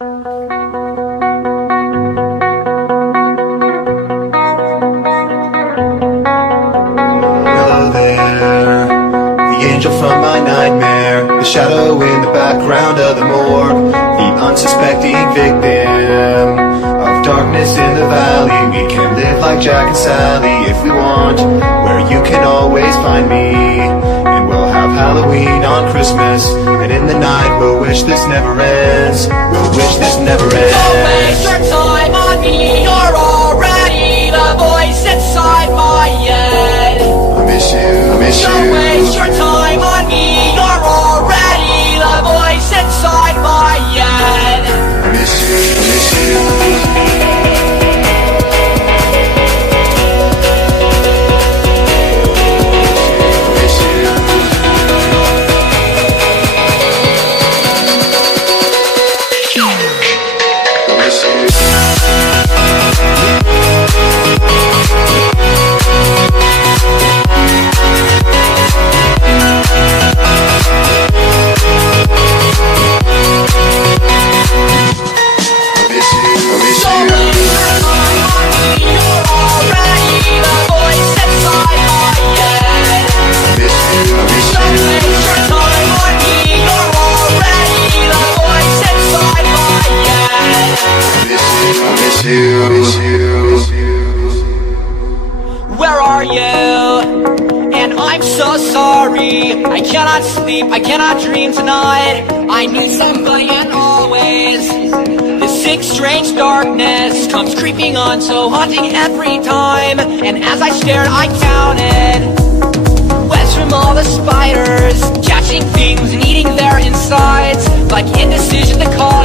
From my nightmare, the shadow in the background of the morgue, the unsuspecting victim of darkness in the valley. We can live like Jack and Sally if we want, where you can always find me. And we'll have Halloween on Christmas, and in the night we'll wish this never ends. We'll wish this never ends. Don't waste your time on me, you're already the voice inside my head. I miss you, I miss you. Don't waste your time on me, you're already the voice inside my head. I miss you, I miss you. Where are you? And I'm so sorry. I cannot sleep, I cannot dream tonight. I need somebody and always. This sick, strange darkness comes creeping on, so haunting every time. And as I stared, I counted webs from all the spiders, catching things and eating their insides, like indecision to call